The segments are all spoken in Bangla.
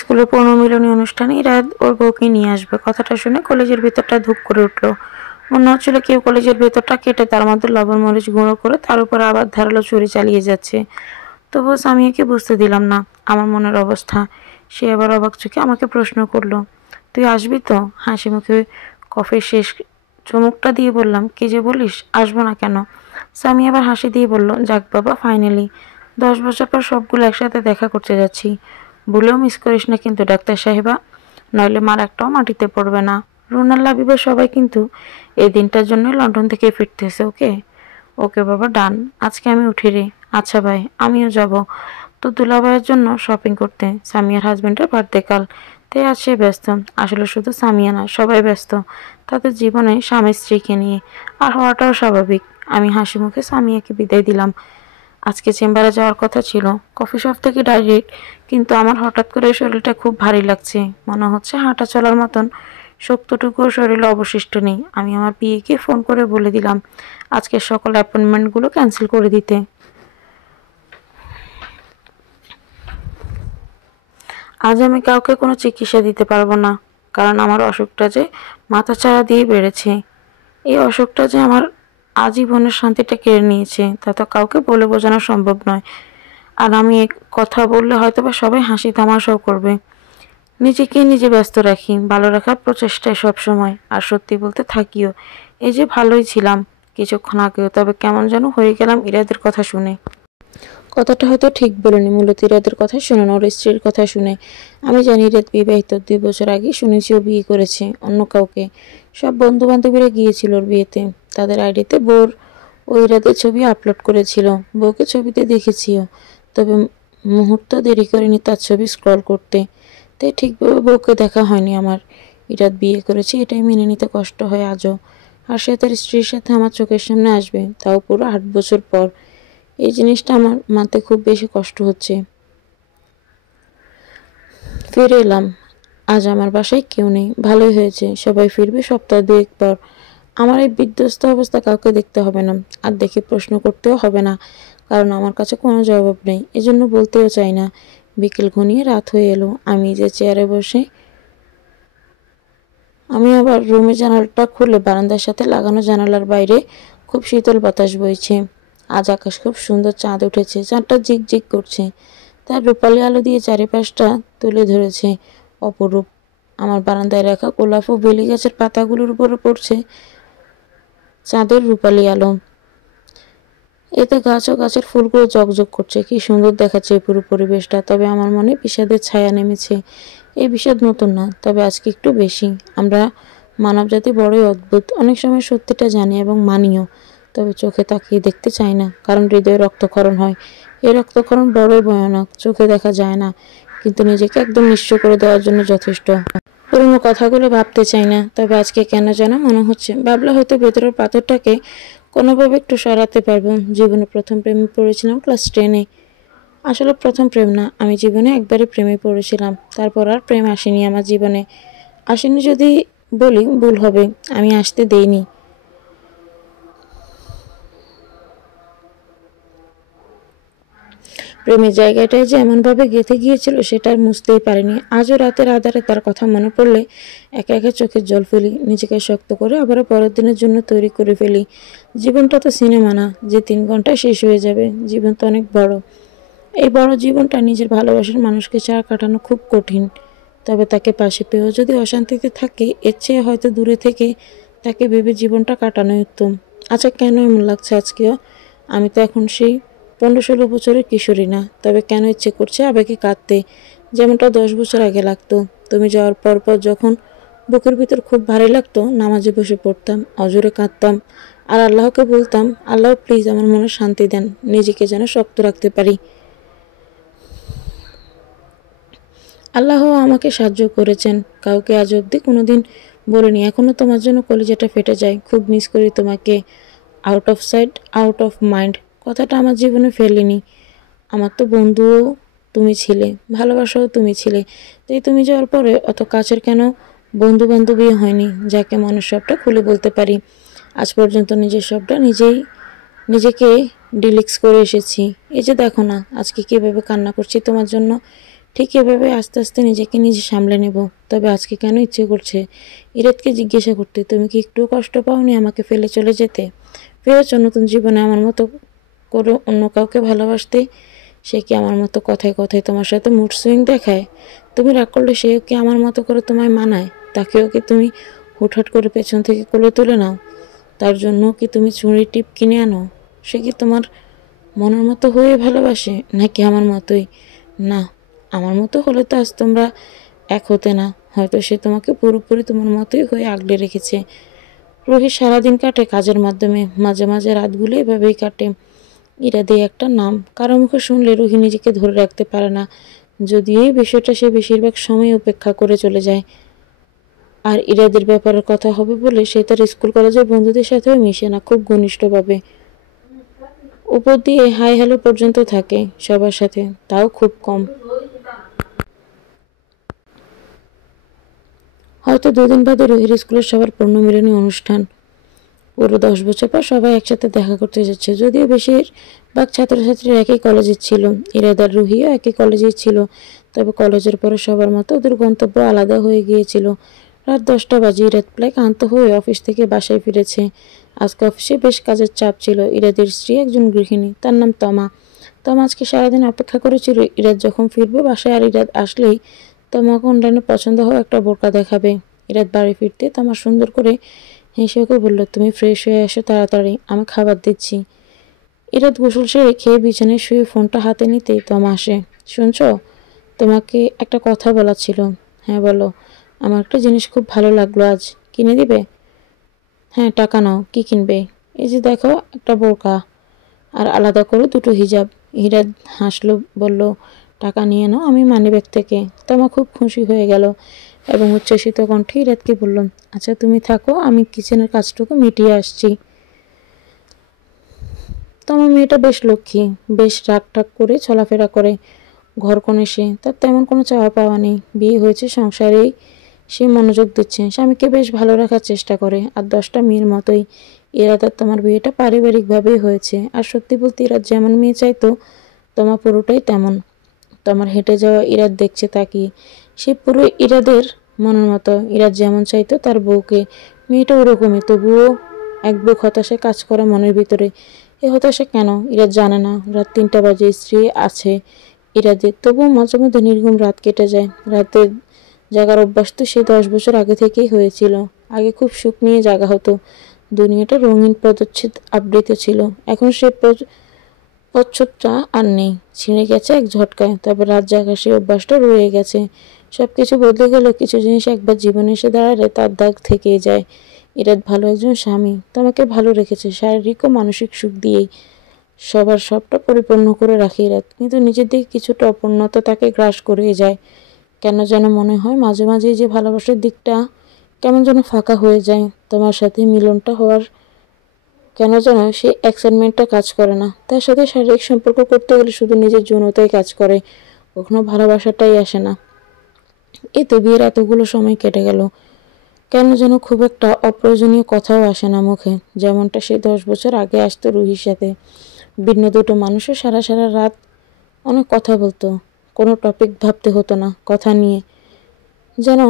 স্কুলের পুনর্মিলনী অনুষ্ঠানে ইরাদ ওর বউকে নিয়ে আসবে। কথাটা শুনে কলেজের ভেতরটা ধুপ করে উঠলো। মনে হচ্ছিল কেউ কলেজের ভেতরটা কেটে তার মধ্যে লবণ মরিচ গুঁড়ো করে তার উপর আবার ধারালো ছুরি চালিয়ে যাচ্ছে। তবুও সামিয়াকে বুঝতে দিলাম না আমার মনের অবস্থা। সে আবার অবাক চোখে আমাকে প্রশ্ন করলো, তুই আসবি তো? হাসি মুখে কফির শেষ চুমুকটা দিয়ে বললাম, কি যে বলিস, আসবো না কেন? সামিয়া আবার হাসি দিয়ে বলল, যাক বাবা, ফাইনালি 10 বছর পর সবগুলো একসাথে দেখা করতে যাচ্ছি। ভুলেও মিস করিস না কিন্তু ডাক্তার সাহেবা, নইলে মার একটাও মাটিতে পড়বে না। রুনাল লাবিবের সবাই কিন্তু এই দিনটার জন্য লন্ডন থেকে ফিরতেছে। ওকে ওকে বাবা, ডান। আজকে আমি উঠি রে। আচ্ছা ভাই, আমিও যাব তো দুলাভাইয়ের জন্য শপিং করতে। সামিয়ার হাজবেন্ডের বার্থডে কাল, তাই আজ সে ব্যস্ত। আসলে শুধু সামিয়া না, সবাই ব্যস্ত তাদের জীবনে স্বামী স্ত্রীকে নিয়ে, আর হওয়াটাও স্বাভাবিক। আমি হাসি মুখে সামিয়াকে বিদায় দিলাম। আজকে চেম্বারে যাওয়ার কথা ছিল, কফি শপ থেকে ডাইরেক্ট, কিন্তু আমার হঠাৎ করে শরীরটা খুব ভারী লাগছে। মনে হচ্ছে হাঁটা চলার মতন শক্তটুকুও শরীরে অবশিষ্ট নেই। আমি আমার বিয়েকে ফোন করে বলে দিলাম আজকের সকল অ্যাপয়েন্টমেন্টগুলো ক্যান্সেল করে দিতে। আজ আমি কাউকে কোনো চিকিৎসা দিতে পারবো না, কারণ আমার অসুখটা যে মাথাচাড়া দিয়ে বেড়েছে। এই অসুখটা যে আমার আজীবনের শান্তিটা কেড়ে নিয়েছে, তা তো কাউকে বলে বোঝানো সম্ভব নয়। আর আমি কথা বললে হয়তো বা সবাই হাসি তামাশাও করবে। নিজেকে নিজে ব্যস্ত রাখি, ভালো রাখার প্রচেষ্টায় সবসময়, আর সত্যি বলতে থাকিও। এই যে ভালোই ছিলাম কিছুক্ষণ আগেও, তবে কেমন যেন হয়ে গেলাম ইরাদের কথা শুনে। কথাটা হয়তো ঠিক বলিনি, মূলত ইরাদের কথা শুনে না, ওর স্ত্রীর কথা শুনে। আমি জানি ইরাদ বিবাহিত, 2 বছর আগে শুনেছি ও বিয়ে করেছে অন্য কাউকে। সব বন্ধু বান্ধবীরা গিয়েছিল ওর বিয়েতে, তাদের আইডিতে বউর ও ইরাদের ছবি আপলোড করেছিল। বউকে ছবিতে দেখেছিও, তবে মুহূর্ত দেরি করেনি তার ছবি স্ক্রল করতে। তাই ঠিকভাবে বউকে দেখা হয়নি আমার। ইরাদ বিয়ে করেছে এটাই মেনে নিতে কষ্ট হয় আজও। আর সে তার স্ত্রীর সাথে আমার চোখের সামনে আসবে, তাও পুরো 8 বছর পর। এই জিনিসটা আমার মানতে খুব বেশি কষ্ট হচ্ছে। ফিরে এলাম। আজ আমার বাসায় কেউ নেই, ভালোই হয়েছে। সবাই ফিরবে সপ্তাহ 2 পর। আমার এই বিধ্বস্ত অবস্থা কাউকে দেখতে হবে না, আর দেখে প্রশ্ন করতেও হবে না, কারণ আমার কাছে কোনো জবাব নেই। এজন্য বলতেও চাই না। বিকেল ঘনিয়ে রাত হয়ে এলো। আমি যে চেয়ারে বসে, আমি আবার রুমের জানালাটা খুলে বারান্দার সাথে লাগানো জানালার বাইরে খুব শীতল বাতাস বইছে। আজ আকাশ খুব সুন্দর, চাঁদ উঠেছে, চাঁদটা ঝিকঝিক করছে, তার রূপালি আলো দিয়ে চারিপাশটা তুলে ধরেছে অপরূপ। আমার বারান্দায় রাখা গোলাপ ও বেলি গাছের পাতাগুলোর উপরে পড়ছে চাঁদের রূপালি আলো। এতে গাছ ও গাছের ফুলগুলো জকজক করছে, কি সুন্দর দেখাচ্ছে পুরো পরিবেশটা। তবে আমার মনে বিষাদের ছায়া নেমেছে। এই বিষাদ নতুন না, তবে আজকে একটু বেশি। আমরা মানবজাতি বড়ই অদ্ভুত, অনেক সময় সত্যিটা জানি এবং মানিও, তবে চোখে তাকিয়ে দেখতে চাই না, কারণ হৃদয়ে রক্তক্ষরণ হয়। এই রক্তক্ষরণ বড়ই ভয়ানক, চোখে দেখা যায় না, কিন্তু নিজেকে একদম নিঃস্ব করে দেওয়ার জন্য যথেষ্ট। পুরনো কথাগুলো ভাবতে চাই না, তবে আজকে কেন যেন মনে হচ্ছে, ভাবলে হয়তো ভেতরের পাথরটাকে কোনোভাবে একটু সরাতে পারবো। জীবনে প্রথম প্রেমে পড়েছিলাম ক্লাস 10-এ। আসলে প্রথম প্রেম না, আমি জীবনে একবারই প্রেমে পড়েছিলাম, তারপর আর প্রেম আসেনি আমার জীবনে। আসেনি যদি বলি ভুল হবে, আমি আসতে দেইনি। প্রেমের জায়গাটায় যে এমনভাবে গেঁথে গিয়েছিল সেটা আর মুছতেই পারিনি। আজও রাতের আধারে তার কথা মনে পড়লে একে একে চোখের জল ফেলি, নিজেকে শক্ত করে আবারও পরের দিনের জন্য তৈরি করে ফেলি। জীবনটা তো সিনেমা না যে 3 ঘন্টায় শেষ হয়ে যাবে। জীবন তো অনেক বড়। এই বড় জীবনটা নিজের ভালোবাসার মানুষকে ছাড়া কাটানো খুব কঠিন। তবে তাকে পাশে পেয়েও যদি অশান্তিতে থাকে, এর চেয়ে হয়তো দূরে থেকে তাকে ভেবে জীবনটা কাটানোই উত্তম। আচ্ছা, কেন এমন লাগছে আজকেও? আমি তো এখন সেই 15-16 বছরের কিশোরী না, তবে কেন ইচ্ছে করছে আবেগে কাঁদতে, যেমনটা 10 বছর আগে লাগতো। তুমি যাওয়ার পর পর যখন বুকের ভিতর খুব ভারী লাগতো, নামাজে বসে পড়তাম, অজরে কাঁদতাম, আর আল্লাহকে বলতাম, আল্লাহ প্লিজ আমার মনে শান্তি দেন, নিজেকে যেন শক্ত রাখতে পারি। আল্লাহ আমাকে সাহায্য করেছেন, কাউকে আজ অবধি কোনোদিন বলিনি। এখনও তোমার জন্য কলিজাটা ফেটে যায়, খুব মিস করি তোমাকে। Out of sight out of mind কথাটা আমার জীবনে ফেলিনি। আমার তো বন্ধুও তুমি ছিলে, ভালোবাসাও তুমি ছিলে, তাই তুমি যাওয়ার পরে অত কাছের কেন বন্ধু বান্ধবী হয়নি, যাকে মনের সবটা খুলে বলতে পারি। আজ পর্যন্ত নিজের সবটা নিজেকে ডিলিক্স করে এসেছি। এই যে দেখো না আজকে কীভাবে কান্না করছি তোমার জন্য। ঠিক এভাবে আস্তে আস্তে নিজেকে নিজে সামলে নেব। তবে আজকে কেন ইচ্ছে করছে ইরাতকে জিজ্ঞাসা করতে, তুমি কি একটু কষ্ট পাওনি আমাকে ফেলে চলে যেতে? ভেবেছো নতুন জীবনে আমার মতো করে অন্য কাউকে ভালোবাসতে? সে কি আমার মতো কথায় কথায় তোমার সাথে মুড সুইং দেখায়? তুমি রাগ করলে সেও কি আমার মতো করে তোমায় মানায়? তাকেও কি তুমি হুটহাট করে পেছন থেকে কোলে তুলে নাও? তার জন্য কি তুমি চুড়ি টিপ কিনে আনো? সে কি তোমার মনের মতো হয়ে ভালোবাসে, নাকি আমার মতোই? না, আমার মতো হলে তো আজ তোমরা এক হতে না। হয়তো সে তোমাকে পুরোপুরি তোমার মতোই হয়ে আগলে রেখেছে। রোহিত সারাদিন কাটে কাজের মাধ্যমে, মাঝে মাঝে রাতগুলো এভাবেই কাটে। ইরাদি একটা নাম কারো মুখে শুনলে রুহি নিজেকে ধরে রাখতে পারে না। যদিও এই বিষয়টা সে বেশিরভাগ সময় উপেক্ষা করে চলে যায়। আর ইরাদের ব্যাপারে কথা হবে বলে সে তার স্কুল কলেজের বন্ধুদের সাথেও মিশে না খুব ঘনিষ্ঠভাবে। উপর দিয়ে হাই হ্যালো পর্যন্ত থাকে সবার সাথে, তাও খুব কম। হয়তো দুদিন বাদে রোহির স্কুলের সবার পূর্ণমিলনী অনুষ্ঠান। পুরো 10 বছর পর সবাই একসাথে দেখা করতে যাচ্ছে। যদিও বেশিরভাগ ছাত্রছাত্রীরা একই কলেজের ছিল, ইরাদ আর রুহিও একই কলেজেই ছিল, তবে কলেজের পরে সবার মতো ওদের গন্তব্য আলাদা হয়ে গিয়েছিল। রাত 10টা বাজে। ইরাদ প্রায় ক্লান্ত হয়ে অফিস থেকে বাসায় ফিরেছে। আজকে অফিসে বেশ কাজের চাপ ছিল। ইরাদের স্ত্রী একজন গৃহিণী, তার নাম তমা। তমা আজকে সারাদিন অপেক্ষা করেছিল ইরাদ যখন ফিরবে বাসায়, আর ইরাদ আসলেই তমাকে অনলাইনে পছন্দ হওয়া একটা বোরকা দেখাবে। ইরাদ বাড়ি ফিরতে তমা সুন্দর করে হেসে ওকে বলল, তুমি ফ্রেশ হয়ে এসো তাড়াতাড়ি, আমি খাবার দিচ্ছি। ইরাদ গোসল সেরে খেয়ে বিছানায় শুয়ে ফোনটা হাতে নিতেই তমা আসে। শুনছো, তোমাকে একটা কথা বলা ছিল। হ্যাঁ বলো। আমার একটা জিনিস খুব ভালো লাগলো আজ। কিনে দিবে? হ্যাঁ, টাকা নাও। কি কিনবে? এই যে দেখো, একটা বোরকা আর আলাদা করে দুটো হিজাব। ইরাদ হাসলো, বলল, টাকা নিয়ে নাও, আমি মানিব্যাগ থেকে। তমা খুব খুশি হয়ে গেল এবং উচ্ছ্বসিত কণ্ঠে ইরাদকে বলল, আচ্ছা তুমি থাকো, আমি কিচেনের কাজটুকু মিটিয়ে আসছি। তোমার মেয়েটা বেশ লক্ষ্মী, বেশ রাগটাগ করে চলাফেরা করে। ঘরকনে সে, তার তেমন কোনো চাওয়া পাওয়া নেই। বিয়ে হয়েছে, সংসারেই সে মনোযোগ দিচ্ছে, স্বামীকে বেশ ভালো রাখার চেষ্টা করে। আর 10টা মেয়ের মতোই ইরাদ আর তোমার বিয়েটা পারিবারিকভাবেই হয়েছে। আর সত্যি বলতে ইরাদ যেমন মেয়ে চাইতো তোমার পুরোটাই তেমন। তোমার হেঁটে যাওয়া ইরাদ দেখছে তাকিয়ে। সে পুরো ইরাদের মনের মতো। ইরাদ যেমন চাইতো তার বউকে, মেয়েটা ওরকমই। তবুও এক বুক হতাশা কাজ করে মনের ভিতরে। এ হতাশা কেন ইরাদ জানে না। রাত 3টা বাজে, স্ত্রী আছে ইরাদের, তবুও মাঝে মধ্যে নির্ঘুম রাত কেটে যায়। রাতের জাগার অভ্যাস তো সে 10 বছর আগে থেকেই হয়েছিল। আগে খুব সুখ নিয়ে জাগা হতো। দুনিয়াটা রঙিন পদচ্ছেদ আবৃত ছিল। এখন সে প্রচ্ছদটা আর নেই, ছিঁড়ে গেছে এক ঝটকায়। তবে রাত জাগার সেই অভ্যাসটা রয়ে গেছে। সবকিছু বদলে গেল, কিছু জিনিস একবার জীবনে এসে দাঁড়ালে তার দাগ থেকেই যায়। ইরাদ ভালো একজন স্বামী, তোমাকে ভালো রেখেছে শারীরিক ও মানসিক সুখ দিয়েই। সবার সবটা পরিপূর্ণ করে রাখে ইরাদ, কিন্তু নিজের দিকে কিছুটা অপূর্ণতা তাকে গ্রাস করে যায়। কেন যেন মনে হয় মাঝে মাঝে যে ভালোবাসার দিকটা কেমন যেন ফাঁকা হয়ে যায়। তোমার সাথে মিলনটা হওয়ার কেন যেন সেই এক্সাইটমেন্টটা কাজ করে না। তার সাথে শারীরিক সম্পর্ক করতে গেলে শুধু নিজের যৌনতাই কাজ করে, কখনো ভালোবাসাটাই আসে না। এতে বিয়ের এতগুলো সময় কেটে গেল, কেন যেন খুব একটা অপ্রয়োজনীয় কথাও আসে না মুখে, যেমনটা সে 10 বছর আগে আসতো রুহির সাথে। ভিন্ন দুটো মানুষের সারা সারা রাত অনেক কথা বলতো, কোনো টপিক ভাবতে হতো না কথা নিয়ে। যেন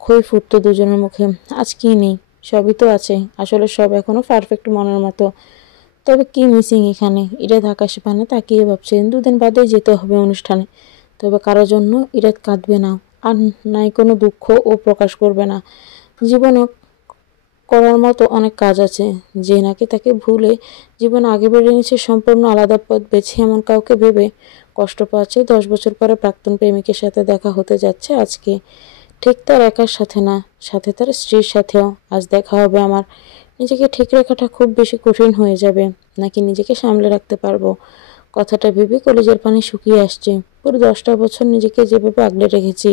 খই ফুটতো দুজনের মুখে। আজ কি নেই? সবই তো আছে, আসলে সব এখনো পারফেক্ট মনের মতো। তবে কি মিসিং এখানে? ইরাদ আকাশ পানে তাকিয়ে ভাবছে, 2 দিন বাদে যেতে হবে অনুষ্ঠানে। তবে কারোর জন্য ইরাদ কাঁদবে না, আর নাই কোনো দুঃখ ও প্রকাশ করবে না। জীবনে করার মতো অনেক কাজ আছে। যে নাকি তাকে ভুলে জীবন আগে বেড়ে নিচ্ছে সম্পূর্ণ আলাদা পথ বেছে, এমন কাউকে ভেবে কষ্ট পাচ্ছে। 10 বছর পরে প্রাক্তন প্রেমিকের সাথে দেখা হতে যাচ্ছে আজকে। ঠিক তার একার সাথে না, সাথে তার স্ত্রীর সাথেও আজ দেখা হবে আমার। নিজেকে ঠিক রাখাটা খুব বেশি কঠিন হয়ে যাবে, নাকি নিজেকে সামলে রাখতে পারবো? কথাটা ভেবে কলেজের পানি শুকিয়ে আসছে। পুরো 10টা বছর নিজেকে যেভাবে আগলে রেখেছি,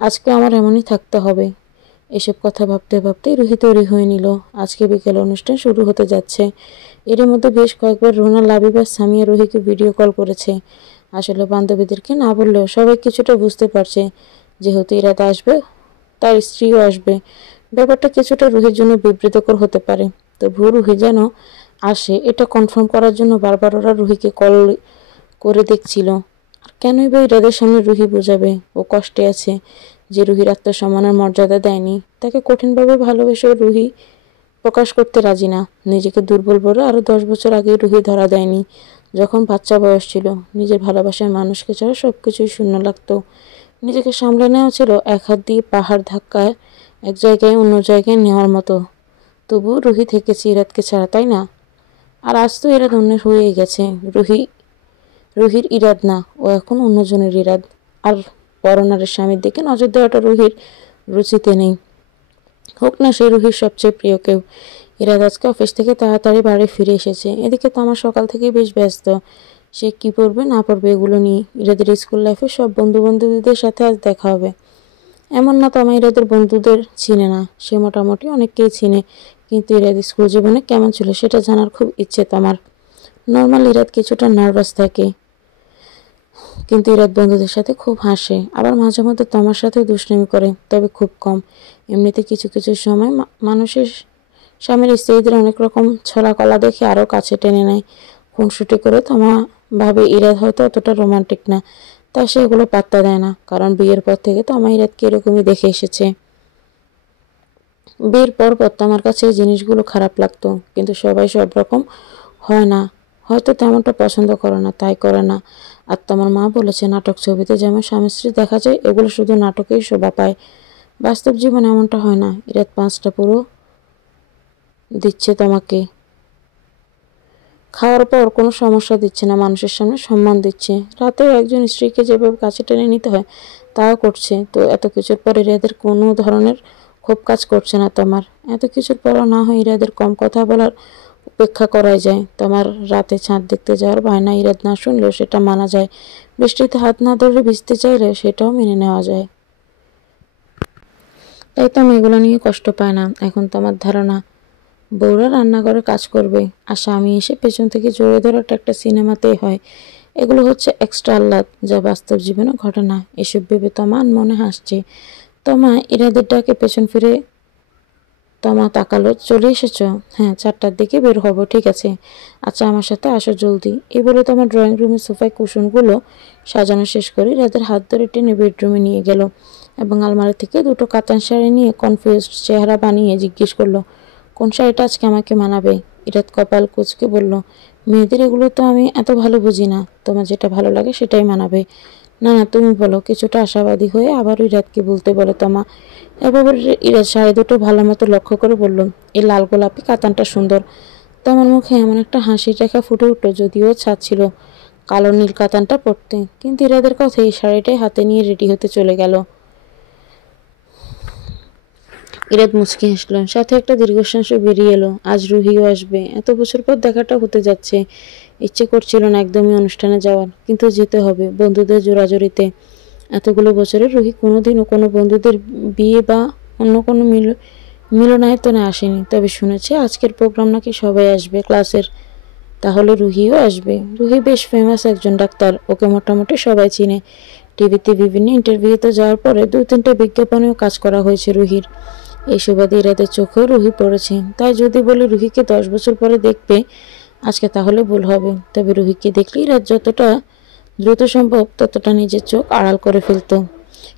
আজকে আমার এমনই থাকতে হবে। এসব কথা ভাবতে ভাবতেই রুহি তৈরি হয়ে নিল। আজকে বিকেল অনুষ্ঠান শুরু হতে যাচ্ছে। এর মধ্যে বেশ কয়েকবার রুনা, লাবিবা, সামিয়া রুহিকে ভিডিও কল করেছে। আসলে বান্ধবীদেরকে না বললেও সবাই কিছুটা বুঝতে পারছে, যেহেতু ইরাদ আসবে, তার স্ত্রীও আসবে। ব্যাপারটা কিছুটা রুহির জন্য বিব্রতকর হতে পারে। তবুও রুহি যেন আসে এটা কনফার্ম করার জন্য বারবার ওরা রুহিকে কল করে দেখছিল। আর কেনই বা ইরাদের সামনে রুহি বোঝাবে ও কষ্টে আছে, যে রুহির আত্মসম্মানের মর্যাদা দেয়নি। তাকে কঠিনভাবে ভালোবেসে রুহি প্রকাশ করতে রাজি না। নিজেকে দুর্বল বলে আরো 10 বছর আগে রুহি ধরা দেয়নি, যখন বাচ্চা বয়স ছিল। নিজের ভালোবাসার মানুষকে ছাড়া সবকিছুই শূন্য লাগতো। নিজেকে সামলে নেওয়া ছিল এক হাত দিয়ে পাহাড় ধাক্কায় এক জায়গায় অন্য জায়গায় নেওয়ার মতো। তবুও রুহি থেকেছে ইরাদকে ছাড়া, তাই না? আর আজ তো ইরাদ অন্যের হয়েই গেছে। রুহির ইরাদ না, ও এখন অন্যজনের ইরাদ। আর পরনারের স্বামীর দিকে নজর দেওয়াটা রুহির রুচিতে নেই। হোক না সে রুহির সবচেয়ে প্রিয় কেউ। ইরাদ আজকে অফিস থেকে তাড়াতাড়ি বাড়ি ফিরে এসেছে। এদিকে তামার সকাল থেকে বেশ ব্যস্ত। সে কি পড়বে না পড়বে এগুলো নিয়ে। ইরাদের স্কুল লাইফে সব বন্ধু-বান্ধবীদের সাথে আজ দেখা হবে। এমন না তামা ইরাদের বন্ধুদের চিনে না, সে মোটামুটি অনেককেই চিনে। কিন্তু ইরাদ স্কুল জীবনে কেমন ছিল সেটা জানার খুব ইচ্ছে তামার। নর্মাল ইরাদ কিছুটা নার্ভাস থাকে, কিন্তু ইরাদ বন্ধুদের সাথে খুব হাসে, আবার মাঝে মধ্যে তমার সাথে দুষ্টামি করে, তবে খুব কম। এমনিতে কিছু কিছু সময় মানুষের স্বামীর স্ত্রীদের অনেক রকম ছলা কলা দেখে আরও কাছে টেনে নেয়। খুনসুটি করে তমা ভাবে ইরাদ হয়তো অতটা রোমান্টিক না, তাই সে এগুলো পাত্তা দেয় না। কারণ বিয়ের পর থেকে তমা ইরাদকে এরকমই দেখে এসেছে। বিয়ের পর তমার কাছে এই জিনিসগুলো খারাপ লাগতো, কিন্তু সবাই সব রকম হয় না, হয়তো তেমনটা পছন্দ করে না, তাই করে না। আর তোমার মা বলেছে নাটক ছবিতে যেমন স্বামী স্ত্রী দেখা যায়, এগুলো শুধু নাটকেই শোভা পায়, বাস্তব জীবনে এমনটা হয় না। ইরাদ 5টা পুরো দিচ্ছে তোমাকে, খাওয়ার পর কোনো সমস্যা দিচ্ছে না, মানুষের সামনে সম্মান দিচ্ছে। রাতেও একজন স্ত্রীকে যেভাবে কাছে টেনে নিতে হয় তাও করছে। তো এত কিছুর পর ইরাদের কোনো ধরনের ক্ষোভ কাজ করছে না তোমার। এত কিছুর পরও না হয় ইরাদের কম কথা বলার উপেক্ষা করাই যায়। তোমার রাতে চাঁদ দেখতে যাওয়ার বায়না ইরাদ না শুনলেও সেটা মানা যায়। বৃষ্টিতে হাত না ধরে ভিজতে চাইলে সেটাও মেনে নেওয়া যায়। তাই তো আমি এগুলো নিয়ে কষ্ট পায় না। এখন তোমার ধারণা বউরা রান্নাঘরে কাজ করবে আর স্বামী এসে পেছন থেকে জড়িয়ে ধরাটা একটা সিনেমাতেই হয়। এগুলো হচ্ছে এক্সট্রা আহ্লাদ, যা বাস্তব জীবনে ঘটে না। এসব ভেবে তমা মনে হাসছে। তমা ইরাদের ডাকে পেছন ফিরে তমা তাকালো। চলে এসেছো? হ্যাঁ, 4টার দিকে বের হব। ঠিক আছে, আচ্ছা আমার সাথে আসো জলদি। এই বলে তোমার ড্রয়িং রুমের সোফায় কুশনগুলো সাজানো শেষ করে রাতের হাত ধরে টেনে বেডরুমে নিয়ে গেল এবং আলমারি থেকে দুটো কাতান শাড়ি নিয়ে কনফিউজড চেহারা বানিয়ে জিজ্ঞেস করলো, কোন শাড়িটা আজকে আমাকে মানাবে? ইরাদ কপাল কুঁচকে বলল, মেয়েদের এগুলো তো আমি এত ভালো বুঝি না, তোমার যেটা ভালো লাগে সেটাই মানাবে। না না, তুমি বলো। কিছুটা আশাবাদী হয়ে আবারও ইরাদকে বলতে বলে তমা। এবার ইরাদ শাড়ি দুটো ভালো মতো লক্ষ্য করে বলল, এই লাল গোলাপি কাতানটা সুন্দর। তোমার মুখে এমন একটা হাসির রেখা ফুটে উঠল, যদিও ছাড়ছিল কালো নীল কাতানটা পরতে। কিন্তু ইরাদের কথা এই শাড়িটাই হাতে নিয়ে রেডি হতে চলে গেল। ইরাদ মুচকি হাসল, সাথে একটা দীর্ঘশ্বাসও বেরিয়ে এলো। আজ রুহিও আসবে, এত বছর পর দেখাটা হতে যাচ্ছে। ইচ্ছে করছিল না একদমই অনুষ্ঠানে যাওয়ার, কিন্তু যেতে হবে বন্ধুদের জোরাজোরিতে। এতগুলো বছরে রুহি কোনোদিনও কোনো বন্ধুদের বিয়ে বা অন্য কোনো মিলনায়তনে আসেনি। তবে শুনেছে আজকের প্রোগ্রাম নাকি সবাই আসবে ক্লাসের, তাহলে রুহিও আসবে। রুহি বেশ ফেমাস একজন ডাক্তার, ওকে মোটামুটি সবাই চিনে। টিভিতে বিভিন্ন ইন্টারভিউতে যাওয়ার পরে 2-3টা বিজ্ঞাপনেও কাজ করা হয়েছে রুহির। এই সুবাদে ইরাদের চোখেও রুহি পড়েছে। তাই যদি বলে রুহিকে 10 বছর পরে দেখবে আজকে, তাহলে ভুল হবে। তবে রুহিকে দেখলে ইরাদ যতটা দ্রুত সম্ভব ততটা নিজের চোখ আড়াল করে ফেলত।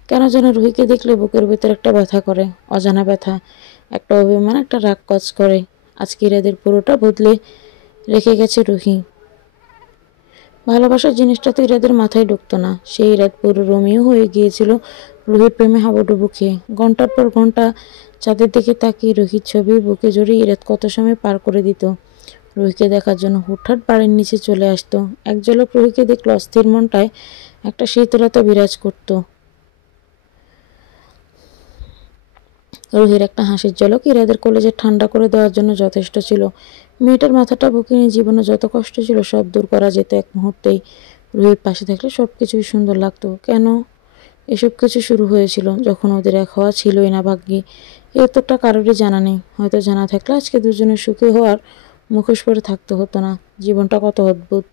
কেন যেন রুহিকে দেখলে বুকের ভেতর একটা ব্যথা করে, অজানা ব্যথা, একটা অভিমান, একটা রাগ কাজ করে। আজকে ইরাদের পুরোটা বদলে রেখে গেছে রুহি। ভালোবাসার জিনিসটা তো ইরাদের মাথায় ঢুকতো না। সেই ইরাদ পুরো রোমিও হয়ে গিয়েছিল রুহির প্রেমে হাবুডুবু খেয়ে। ঘন্টার পর ঘন্টা চাঁদের দিকে তাকিয়ে রুহির ছবি বুকে জড়িয়ে ইরাদ কত সময় পার করে দিত। রুহিকে দেখার জন্য হুটহাট বাড়ির নিচে চলে আসতো। এক ঝলক রুহিকে দেখলে অস্থির মনটায় একটা শীতলতা বিরাজ করত। রুহির একটা হাসির ঝলক ইরাদের কলেজে ঠান্ডা করে দেওয়ার জন্য যথেষ্ট ছিল। মেয়েটার মাথাটা বুকে নিয়ে জীবনে যত কষ্ট ছিল সব দূর করা যেত এক মুহূর্তেই। রুহির পাশে থাকলে সব কিছুই সুন্দর লাগতো। কেন এসব কিছু শুরু হয়েছিল যখন ওদের এক হওয়া ছিলই না ভাগ্যে? এই উত্তরটা কারোরই জানা নেই। হয়তো জানা থাকলে আজকে দুজনের সুখী হওয়ার মুখোশ পরে থাকতে হতো না। জীবনটা কত অদ্ভুত।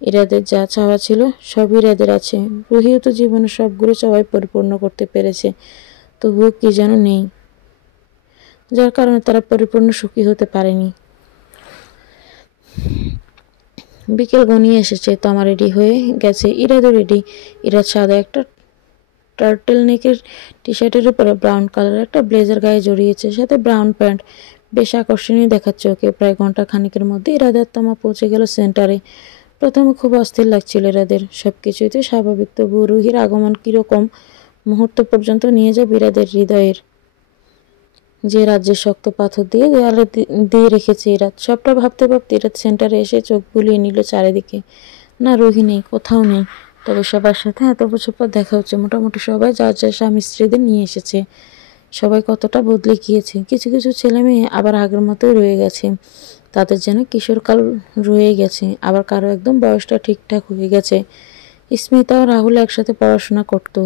ইরাদের যা চাওয়া ছিল সবই ইরাদের আছে। রুহিও তো জীবনের সবগুলো চাওয়াই পরিপূর্ণ করতে পেরেছে, তবুও কি যেন নেই, যার কারণে তারা পরিপূর্ণ সুখী হতে পারেনি। বিকেল ঘনিয়ে এসেছে, তমা রেডি হয়ে গেছে, ইরাদও রেডি। ইরাদ সাদা একটা টার্টেল নেকের টি শার্টের উপরে ব্রাউন কালারের একটা ব্লেজার গায়ে জড়িয়েছে, সাথে ব্রাউন প্যান্ট। বেশ আকর্ষণীয় দেখাচ্ছে ওকে। প্রায় ঘন্টা খানিকের মধ্যে ইরাদের তমা পৌঁছে গেল সেন্টারে। প্রথমে খুব অস্থির লাগছিল ইরাদের, সবকিছুই তো স্বাভাবিক, তবু রুহির আগমন কিরকম মুহূর্ত পর্যন্ত নিয়ে যাবে ইরাদের হৃদয়ের যে রাজ্যের শক্ত পাথর দিয়ে দেয়ালে দিয়ে রেখেছে ইরাদ। সবটা ভাবতে ভাবতে ইরাদ সেন্টারে এসে চোখ বুলিয়ে নিল চারিদিকে। না, রুহি নেই, কোথাও নেই। তবে সবার সাথে এত বছর পর দেখা হচ্ছে। মোটামুটি সবাই যার যার স্বামী স্ত্রীদের নিয়ে এসেছে। সবাই কতটা বদলে গিয়েছে। কিছু কিছু ছেলে মেয়ে আবার আগের মতোই রয়ে গেছে, তাদের যেন কিশোরকাল রয়ে গেছে। আবার কারো একদম বয়সটা ঠিকঠাক হয়ে গেছে। স্মিতা ও রাহুল একসাথে পড়াশোনা করত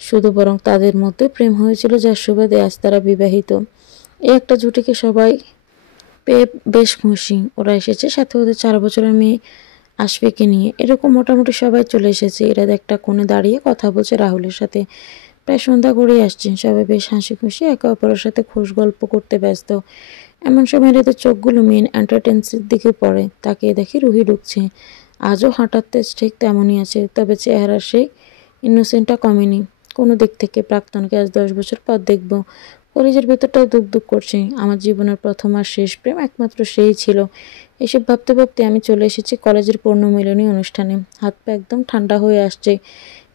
শুধু, বরং তাদের মধ্যে প্রেম হয়েছিল, যার সুবাদে আজ তারা বিবাহিত। এই একটা জুটিকে সবাই পেয়ে বেশ খুশি। ওরা এসেছে সাথে ওদের 4 বছরের মেয়ে আশফিকে নিয়ে। এরকম মোটামুটি সবাই চলে এসেছে। এরা একটা কোণে দাঁড়িয়ে কথা বলছে রাহুলের সাথে। প্রায় সন্ধ্যা গড়িয়ে আসছে। সবাই বেশ হাসি খুশি একে অপরের সাথে খোশ গল্প করতে ব্যস্ত। এমন সময় এদের চোখগুলো মেন এন্টারটেন্সের দিকে পড়ে। তাকিয়ে দেখি রুহি ঢুকছে। আজও হাঁটার তেজ ঠিক তেমনই আছে, তবে চেহারার সেই ইনোসেন্টটা কমেনি কোনো দিক থেকে। প্রাক্তনকে আজ 10 বছর পর দেখব। কলেজের ভেতরটাও দুক দুক করছে। আমার জীবনের প্রথম আর শেষ প্রেম একমাত্র সেই ছিল। এসব ভাবতে ভাবতে আমি চলে এসেছি কলেজের পূর্ণমিলনী অনুষ্ঠানে। হাত পা একদম ঠান্ডা হয়ে আসছে।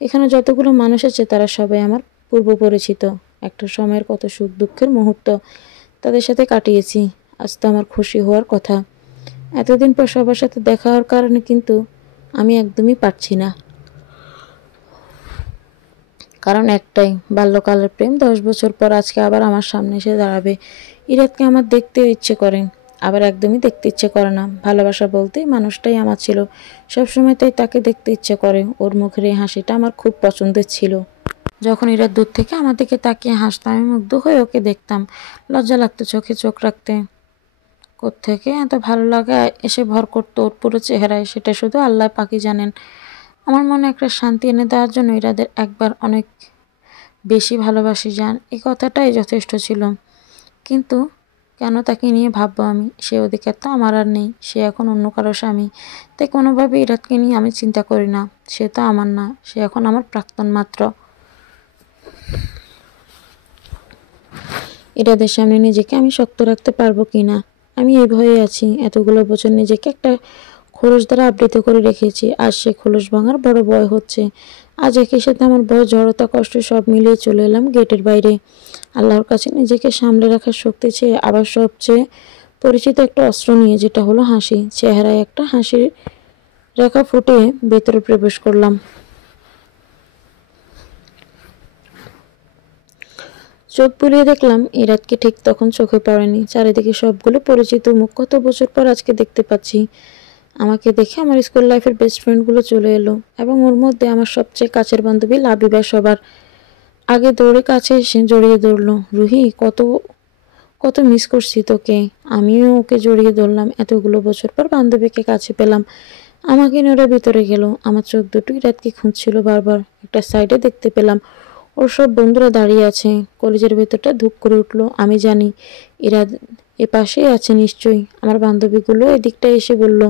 এখানে যতগুলো মানুষ আছে তারা সবাই আমার পূর্ব পরিচিত। একটা সময়ের কত সুখ দুঃখের মুহূর্ত তাদের সাথে কাটিয়েছি। আজ তো আমার খুশি হওয়ার কথা। এতদিন পর সবার সাথে দেখা হওয়ার কারণে কিন্তু আমি একদমই পারছি না। কারণ একটাই, বাল্যকালের প্রেম 10 বছর পর আজকে আবার আমার সামনে এসে দাঁড়াবে। ইরাদকে আমার দেখতে ইচ্ছে করে, আবার একদমই দেখতে ইচ্ছে করে না। ভালোবাসা বলতে মানুষটাই আমার ছিল সবসময়, তাই তাকে দেখতে ইচ্ছে করে। ওর মুখের এই হাসিটা আমার খুব পছন্দের ছিল। যখন ইরাদ দূর থেকে আমার দিকে তাকিয়ে হাসতো, আমি মুগ্ধ হয়ে ওকে দেখতাম। লজ্জা লাগতো চোখে চোখ রাখতে। কোত্থেকে এত ভালো লাগা এসে ভর করতো ওর পুরো চেহারায়, সেটা শুধু আল্লাহ পাকই জানেন। আমার মনে একটা শান্তি এনে দেওয়ার জন্য ইরাদের একবার অনেক বেশি ভালোবাসি যান, এই কথাটাই যথেষ্ট ছিল। কিন্তু কেন তাকে নিয়ে ভাববো আমি? সে অধিকার তো আমার আর নেই। সে এখন অন্য কারো স্বামী। তাই কোনোভাবে ইরাদকে নিয়ে আমি চিন্তা করি না। সে তো আমার না, সে এখন আমার প্রাক্তন মাত্র। ইরাদের সামনে নিজেকে আমি শক্ত রাখতে পারবো কি না আমি এই ভয়ে আছি। এতগুলো বছর নিজেকে একটা খোলস দ্বারা আবৃত করে রেখেছি, আজ সে খোলস ভাঙার বড় ভয় হচ্ছে। আজ একই সাথে আমার ভয়, জড়তা, কষ্ট সব মিলিয়ে চলে এলাম গেটের বাইরে। আল্লাহর কাছে নিজেকে সামলে রাখার শক্তি চেয়ে আবার সবচেয়ে পরিচিত একটা অস্ত্র নিয়ে, যেটা হলো হাসি। চেহারায় একটা হাসির রেখা ফুটে ভেতরে প্রবেশ করলাম। চোখ বুলিয়ে দেখলাম ইরাদকে ঠিক তখন চোখে পড়েনি। চারিদিকে সবগুলো পরিচিত মুখ, কত বছর পর আজকে দেখতে পাচ্ছি। আমাকে দেখে আমার স্কুল লাইফের বেস্ট ফ্রেন্ডগুলো চলে এলো, এবং ওর মধ্যে আমার সবচেয়ে কাছের বান্ধবী লাবিবা সবার আগে দৌড়ে কাছে এসে জড়িয়ে ধরলো। রুহি, কত কত মিস করছি তোকে। আমিও ওকে জড়িয়ে ধরলাম। এতগুলো বছর পর বান্ধবীকে কাছে পেলাম। আমাকে নিয়ে ওরা ভিতরে গেল। আমার চোখ দুটো ইরাদকে খুঁজছিল বারবার। একটা সাইডে দেখতে পেলাম ওর সব বন্ধুরা দাঁড়িয়ে আছে। কলেজের ভেতরটা ধুক করে উঠলো। আমি জানি ইরাদ এ পাশেই আছে নিশ্চয়ই। আমার বান্ধবীগুলো এদিকটা এসে বলল,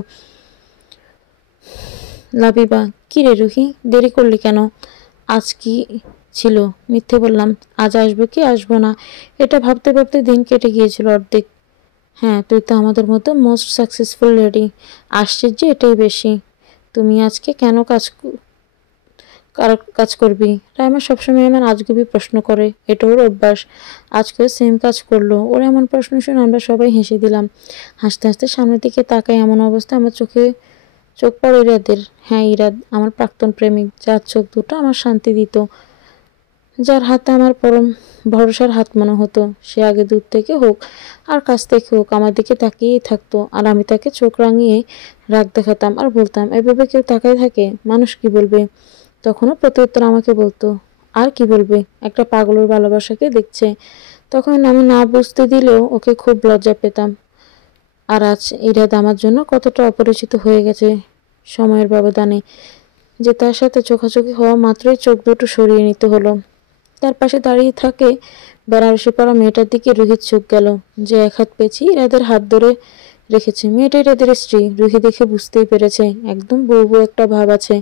লাবিবা, কি রে রুহি, দেরি করলি কেন? আজ কি ছিল? মিথ্যে বললাম। আজ আসবো কি আসবো না এটা ভাবতে ভাবতে দিন কেটে গিয়েছিল অর্ধেক। হ্যাঁ, তুই তো আমাদের মধ্যে মোস্ট সাকসেসফুল লেডি। আশ্চর্য এটাই বেশি। তুমি আজকে কেন কাজ করবি? রাইমা সবসময় আমার আজগুবি প্রশ্ন করে, এটা ওর অভ্যাস। আজকেও সেম কাজ করলো। ওর এমন প্রশ্ন শুনে আমরা সবাই হেসে দিলাম। হাসতে হাসতে সামনের দিকে তাকাই, এমন অবস্থা আমার চোখ পড়ে ইরাদের। হ্যাঁ, ইরাদ আমার প্রাক্তন প্রেমিক, যার চোখ দুটো আমার শান্তি দিত, যার হাতে আমার পরম ভরসার হাত মনে হতো। সে আগে দূর থেকে হোক আর কাছ থেকে হোক আমার দিকে তাকিয়েই থাকতো, আর আমি তাকে চোখ রাঙিয়ে রাগ দেখাতাম আর বলতাম, এভাবে কেউ তাকায় থাকে? মানুষ কি বলবে? তখনও প্রত্যুত্তর আমাকে বলতো, আর কি বলবে, একটা পাগলের ভালোবাসাকে দেখছে। তখন আমি না বুঝতে দিলেও ওকে খুব লজ্জা পেতাম। আর আজ ইরাদ আমার জন্য কতটা অপরিচিত হয়ে গেছে সময়ের ব্যবধানে, যে তার সাথে চোখাচোখি হওয়া মাত্রই চোখ দুটো সরিয়ে নিতে হলো। তার পাশে দাঁড়িয়ে থাকে বেনারসি পরা মেয়েটার দিকে রুহির চোখ গেল, যে এক হাত পেঁচিয়ে ইরাদের হাত ধরে রেখেছে। মেয়েটা ইরাদের স্ত্রী। রুহি দেখে বুঝতেই পেরেছে একদম বউ বউ একটা ভাব আছে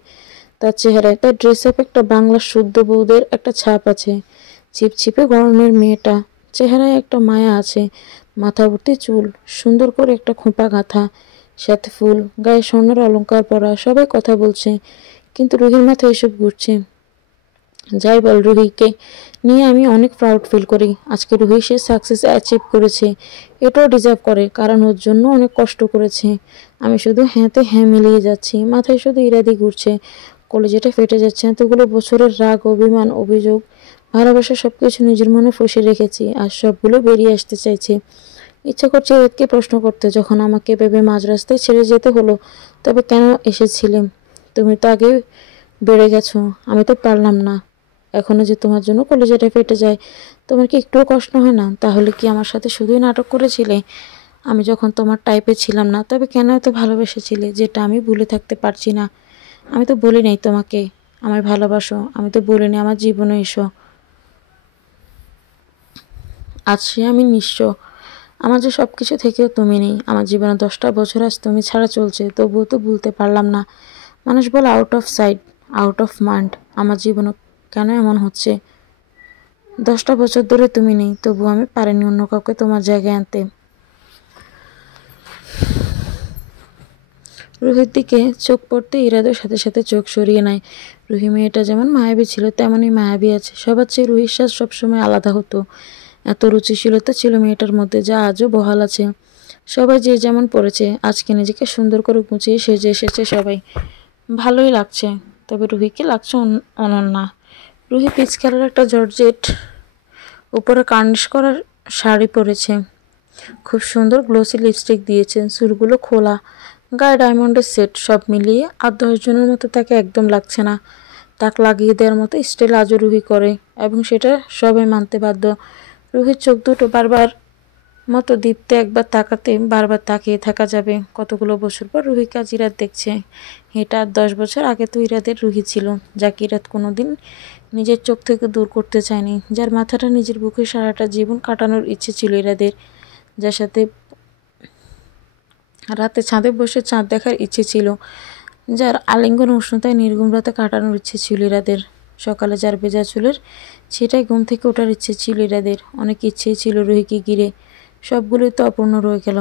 তার চেহারায়। তার ড্রেস আপ একটা বাংলার শুদ্ধ বউদের একটা ছাপ আছে। চিপচিপে গরমের মেয়েটা, চেহারায় একটা মায়া আছে। মাথা ভর্তি চুল, সুন্দর করে একটা খোঁপা গাঁথা, সাথে ফুল, গায়ে স্বর্ণের অলংকার পরা। সবাই কথা বলছে, কিন্তু রুহির মাথায় এসব ঘুরছে। যাই বল, রুহিকে নিয়ে আমি অনেক প্রাউড ফিল করি। আজকে রুহি সে সাকসেস অ্যাচিভ করেছে, এটাও ডিজার্ভ করে, কারণ ওর জন্য অনেক কষ্ট করেছে। আমি শুধু হ্যাঁতে হ্যাঁ মিলিয়ে যাচ্ছি, মাথায় শুধু ইরাদি ঘুরছে, কলেজেটা ফেটে যাচ্ছে। এতগুলো বছরের রাগ, অভিমান, অভিযোগ, ভালোবাসা সবকিছু নিজের মনে ফসে রেখেছি, আর সবগুলো বেরিয়ে আসতে চাইছে। ইচ্ছা করছে এরকে প্রশ্ন করতে, যখন আমাকে ভেবে মাঝ রাস্তায় ছেড়ে যেতে হলো, তবে কেন এসেছিলে? তুমি তো আগে বেড়ে গেছো, আমি তো পারলাম না। এখনো যে তোমার জন্য কলেজাটা ফেটে যায়, তোমার কি একটুও কষ্ট হয় না? তাহলে কি আমার সাথে শুধুই নাটক করেছিলে? আমি যখন তোমার টাইপে ছিলাম না, তবে কেন এত ভালোবেসেছিলে, যেটা আমি ভুলে থাকতে পারছি না? আমি তো বলি নাই তোমাকে আমায় ভালোবাসো, আমি তো বলিনি আমার জীবনে এসো। আজ সে আমি নিঃস্ব, আমার যে সব কিছু থেকেও তুমি নেই। আমার জীবনে 10টা বছর আজ তুমি ছাড়া চলছে, তবুও তো ভুলতে পারলাম না। মানুষ বলে out of sight, out of mind. আমার জীবনে কেন এমন হচ্ছে? 10টা বছর ধরে তুমি নেই, তবুও আমি পারিনি অন্য কাউকে তোমার জায়গায় আনতে। রুহির দিকে চোখ পড়তে ইরাদের সাথে সাথে চোখ সরিয়ে নেয়। রুহি মেয়েটা যেমন মায়াবী ছিল, তেমনই মায়াবী আছে। সবার চেয়ে রুহির শ্বাস সবসময় আলাদা হতো। এত রুচিশীলতা ছিল মেয়েটার মধ্যে, যা আজও বহাল আছে। সবাই যে যেমন পড়েছে, আজকে নিজেকে সুন্দর করে গুছিয়ে সেজে এসেছে সবাই। ভালোই লাগছে, তবে রুহিকে লাগছে অনন্যা। রুহি পিচ কালার একটা জর্জেট উপরে কার্নিশ করা শাড়ি পরেছে, খুব সুন্দর গ্লোসি লিপস্টিক দিয়েছে, চুলগুলো খোলা, গায়ে ডায়মন্ডের সেট। সব মিলিয়ে 8-10 জনের মতো তাকে একদম লাগছে না। তাক লাগিয়ে দেওয়ার মতো স্টাইল আজও রুহি করে, এবং সেটা সবাই মানতে বাধ্য। রুহির চোখ দুটো বারবার মতো দীপ্তে একবার তাকাতে বারবার তাকিয়ে থাকা যাবে। কতগুলো বছর পর রুহিকে আজ ইরাত দেখছে। এটা আর 10 বছর আগে তো ইরাদের রুহি ছিল, যাকে ইরাত কোনোদিন নিজের চোখ থেকে দূর করতে চায়নি, যার মাথাটা নিজের বুকে সারাটা জীবন কাটানোর ইচ্ছে ছিল ইরাদের, যার সাথে রাতে ছাদে বসে চাঁদ দেখার ইচ্ছে ছিল, যার আলিঙ্গন উষ্ণতায় নির্ঘুম রাতে কাটানোর ইচ্ছে ছিল ইরাদের, সকালে যার ভেজা চুলের সেটাই ঘুম থেকে ওঠার ইচ্ছে ছিল ইরাদের। অনেক ইচ্ছেই ছিল রুহিকে ঘিরে, সবগুলোই তো অপূর্ণ রয়ে গেল।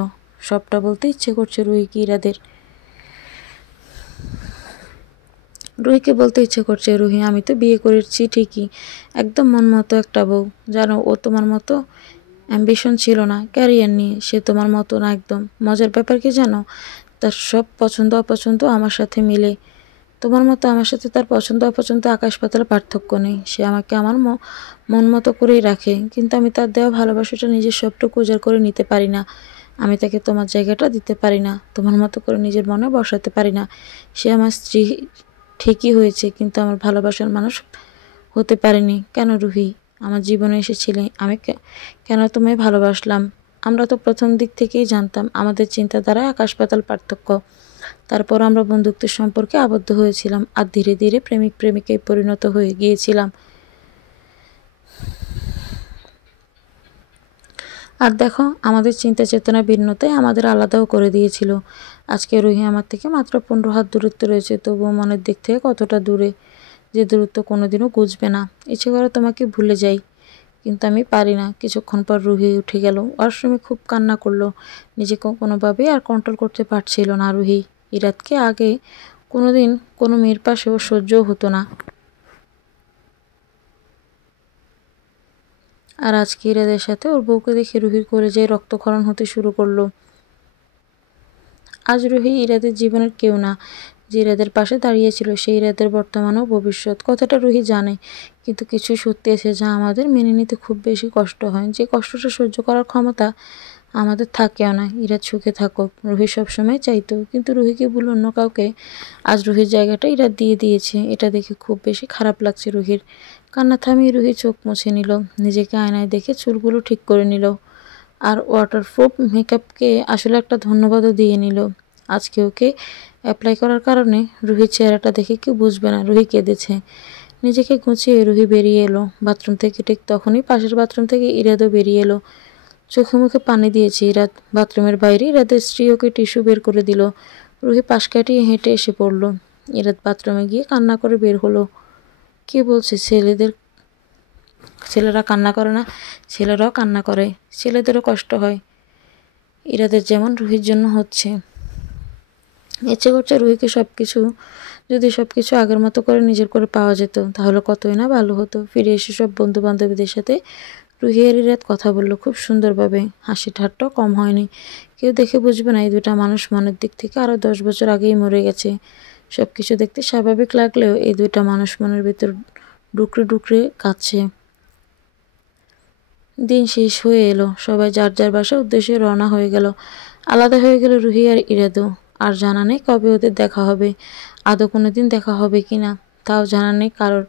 সবটা বলতে ইচ্ছে করছে রুহিকে ইরাদের। রুহিকে বলতে ইচ্ছে করছে, রুহি আমি তো বিয়ে করেছি ঠিকই, একদম মন মতো একটা বউ। জানো, ও তোমার মতো অ্যাম্বিশন ছিল না ক্যারিয়ার নিয়ে, সে তোমার মতো না একদম। মজার ব্যাপার কি জানো, তার সব পছন্দ অপছন্দ আমার সাথে মিলে। তোমার মতো আমার সাথে তার পছন্দ অপছন্দ আকাশ পাতাল পার্থক্য নেই। সে আমাকে আমার মন মতো করেই রাখে, কিন্তু আমি তার দেওয়া ভালোবাসাটা নিজের সবটুকু উজাড় করে নিতে পারি না। আমি তাকে তোমার জায়গাটা দিতে পারি না, তোমার মতো করে নিজের মনে বসাতে পারি না। সে আমার স্ত্রী ঠিকই হয়েছে, কিন্তু আমার ভালোবাসার মানুষ হতে পারেনি। কেন রুহি, আমার জীবনে এসেছিলে, আমি কেন তোমায় ভালোবাসলাম? আমরা তো প্রথম দিক থেকেই জানতাম আমাদের চিন্তাধারায় আকাশ পাতাল পার্থক্য। তারপর আমরা বন্ধুত্বের সম্পর্কে আবদ্ধ হয়েছিলাম, আর ধীরে ধীরে প্রেমিক প্রেমিকায় পরিণত হয়ে গিয়েছিলাম। আর দেখো, আমাদের চিন্তা চেতনা ভিন্নতায় আমাদের আলাদাও করে দিয়েছিল। আজকে রুহি আমার থেকে মাত্র 15 হাত দূরত্বে রয়েছে, তবুও মনের দিক থেকে কতটা দূরে, যে দূরত্ব কোনোদিনও বুঝবে না। ইচ্ছে করে তোমাকে ভুলে যাই, কিন্তু আমি পারি না। কিছুক্ষণ পর রুহি উঠে গেল, ওয়াশরুমে খুব কান্না করলো। নিজেকে কোনোভাবেই আর কন্ট্রোল করতে পারছিল না রুহি। ইরাতকে আগে কোনোদিন কোনো মেয়ের পাশেও সহ্যও হতো না, আর আজকে ইরাদের সাথে ওর বউকে দেখে রুহির কলেজায় রক্তক্ষরণ হতে শুরু করলো। আজ রুহি ইরাদের জীবনের কেউ না, যে ইরাদের পাশে দাঁড়িয়েছিল সেই ইরাদের বর্তমান ও ভবিষ্যৎ। কথাটা রুহি জানে, কিন্তু কিছু সত্যি আছে যা আমাদের মেনে নিতে খুব বেশি কষ্ট হয়, যে কষ্টটা সহ্য করার ক্ষমতা আমাদের থাকেও না। ইরাদ সুখে থাকুক, রুহি সবসময় চাইতো, কিন্তু রুহিকে ভুল অন্য কাউকে আজ রুহির জায়গাটা ইরাদ দিয়ে দিয়েছে। এটা দেখে খুব বেশি খারাপ লাগছে রুহির। কান্না থামিয়ে রুহি চোখ মুছে নিল, নিজেকে আয়নায় দেখে চুলগুলো ঠিক করে নিল, আর ওয়াটারপ্রুফ মেকআপকে আসলে একটা ধন্যবাদও দিয়ে নিল। আজকে ওকে অ্যাপ্লাই করার কারণে রুহির চেহারাটা দেখে কেউ বুঝবে না রুহি কেঁদেছে। নিজেকে গুছিয়ে রুহি বেরিয়ে এলো বাথরুম থেকে। ঠিক তখনই পাশের বাথরুম থেকে ইরাদও বেরিয়ে এলো। চোখে মুখে পানি দিয়েছে ইরাত। বাথরুমের বাইরে ইরাতের স্ত্রী ওকে টিস্যু বের করে দিল। রুহি পাশ কাটিয়ে হেঁটে এসে পড়ল। ইরাত বাথরুমে গিয়ে কান্না করে বের হলো। কে বলছে ছেলেরা কান্না করে না? ছেলেরাও কান্না করে, ছেলেদেরও কষ্ট হয়, ইরাদের যেমন রুহির জন্য হচ্ছে। ইচ্ছে করছে রুহিকে যদি সবকিছু আগের মতো করে নিজের করে পাওয়া যেত তাহলে কতই না ভালো হতো। ফিরে এসে সব বন্ধু বান্ধবীদের সাথে রুহি আর ইরাত কথা বললো খুব সুন্দরভাবে। হাসি ঠাট্টাও কম হয়নি। কেউ দেখে বুঝবে না এই দুটা মানুষ মনের দিক থেকে আরও 10 বছর আগেই মরে গেছে। সবকিছু দেখতে স্বাভাবিক লাগলেও এই দুইটা মানুষ মনের ভিতর ডুকরে ডুকরে কাঁদছে। দিন শেষ হয়ে এলো। সবাই যার যার বাসার উদ্দেশ্যে রওনা হয়ে গেল। আলাদা হয়ে গেল রুহি আর ইরাদও। আর জানা নেই কবে ওদের দেখা হবে, আদৌ কোনোদিন দেখা হবে কিনা তাও জানা নেই কারোর।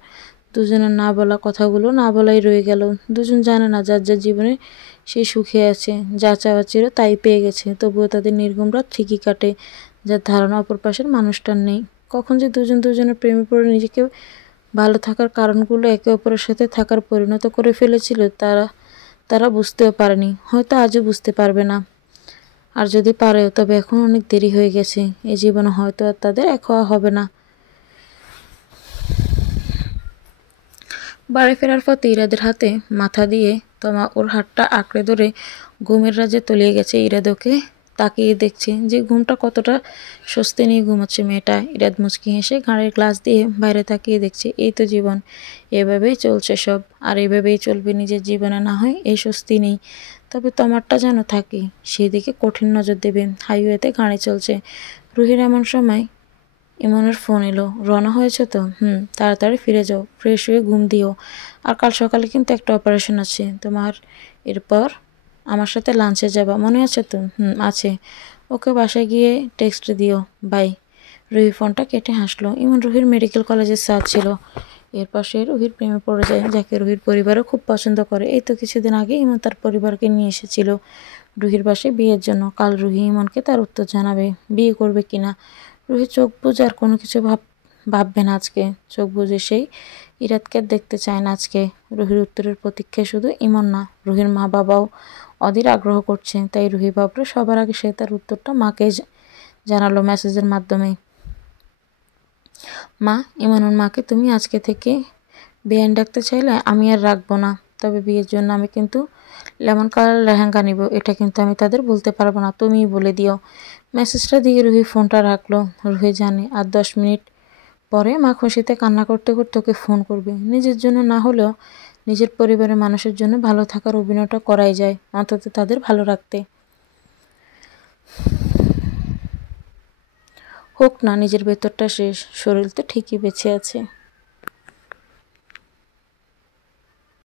দুজনের না বলা কথাগুলো না বলাই রয়ে গেল। দুজন জানে না যার যার জীবনে সে সুখে আছে, যা চাওয়া ছিল তাই পেয়ে গেছে। তবুও তাদের নির্ঘুম রাত ঠিকই কাটে, যার ধারণা অপর পাশের মানুষটার নেই। কখন যে দুজন দুজনের প্রেমে পড়ে নিজেকে ভালো থাকার কারণগুলো একে অপরের সাথে থাকার পরিণত করে ফেলেছিল তারা বুঝতেও পারেনি, হয়তো আজও বুঝতে পারবে না। আর যদি পারেও তবে এখন অনেক দেরি হয়ে গেছে। এই জীবনে হয়তো আর তাদের এক হওয়া হবে না। বাড়ি ফেরার পথে ইরাদের হাতে মাথা দিয়ে তমা ওর হাতটা আঁকড়ে ধরে ঘুমের রাজ্যে তলিয়ে গেছে। ইরাদ ওকে তাকিয়ে দেখছে যে ঘুমটা কতটা স্বস্তি নিয়ে ঘুমাচ্ছে মেয়েটা। ইরাদ মুচকি হেসে ঘাড়ের গ্লাস দিয়ে বাইরে তাকিয়ে দেখছে এই তো জীবন, এভাবেই চলছে সব, আর এভাবেই চলবে নিজের জীবনে। না হয় এই স্বস্তি নেই, তবে তোমারটা যেন থাকে, সেদিকে কঠিন নজর দেবে। হাইওয়েতে গাড়ি চলছে। রুহির এমন সময় ইমনের ফোন এলো। রওনা হয়েছে তো? তাড়াতাড়ি ফিরে যাও, ফ্রেশ হয়ে ঘুম দিও। আর কাল সকালে কিন্তু একটা অপারেশন আছে তোমার। এরপর আমার সাথে লাঞ্চে যাবা, মনে আছে তো? আছে। ওকে বাসায় গিয়ে টেক্সট দিও, বাই। রুহি ফোনটা কেটে হাসলো। ইমন রুহির মেডিকেল কলেজের স্যার ছিল। এরপর সে রুহির প্রেমে পড়ে যায়, যাকে রুহির পরিবারও খুব পছন্দ করে। এই তো কিছুদিন আগে ইমন তার পরিবারকে নিয়ে এসেছিল রুহির বাসায় বিয়ের জন্য। কাল রুহি ইমনকে তার উত্তর জানাবে, বিয়ে করবে কিনা। রুহি চোখ বুঝে আর কোনো কিছু ভাববে না আজকে। চোখ বুঝে সেই ইরাতকে দেখতে চায় না আজকে। রুহির উত্তরের প্রতীক্ষায় শুধু ইমন না, রুহির মা বাবাও অধীর আগ্রহ করছে। তাই রুহি ভাবলো সবার আগে সে তার উত্তরটা মাকে জানালো মেসেজের মাধ্যমে। মা, ইমনের মাকে তুমি আজকে থেকে বেআইন ডাকতে চাইলে আমি আর রাখবো না, তবে বিয়ের জন্য আমি কিন্তু লেমন কালার লেহেঙ্গা নিব, এটা কিন্তু আমি তাদের বলতে পারবো না, তুমিই বলে দিও। মেসেজটা দিয়ে রুহি ফোনটা রাখলো। রুহি জানে আর 10 মিনিট পরে মা খুশিতে কান্না করতে করতে ওকে ফোন করবে। নিজের জন্য না হলেও নিজের পরিবারের মানুষের জন্য ভালো থাকার অভিনয়টা করাই যায়, অন্তত তাদের ভালো রাখতে। হোক না নিজের ভেতরটা শেষ, শরীর তো ঠিকই বেঁচে আছে।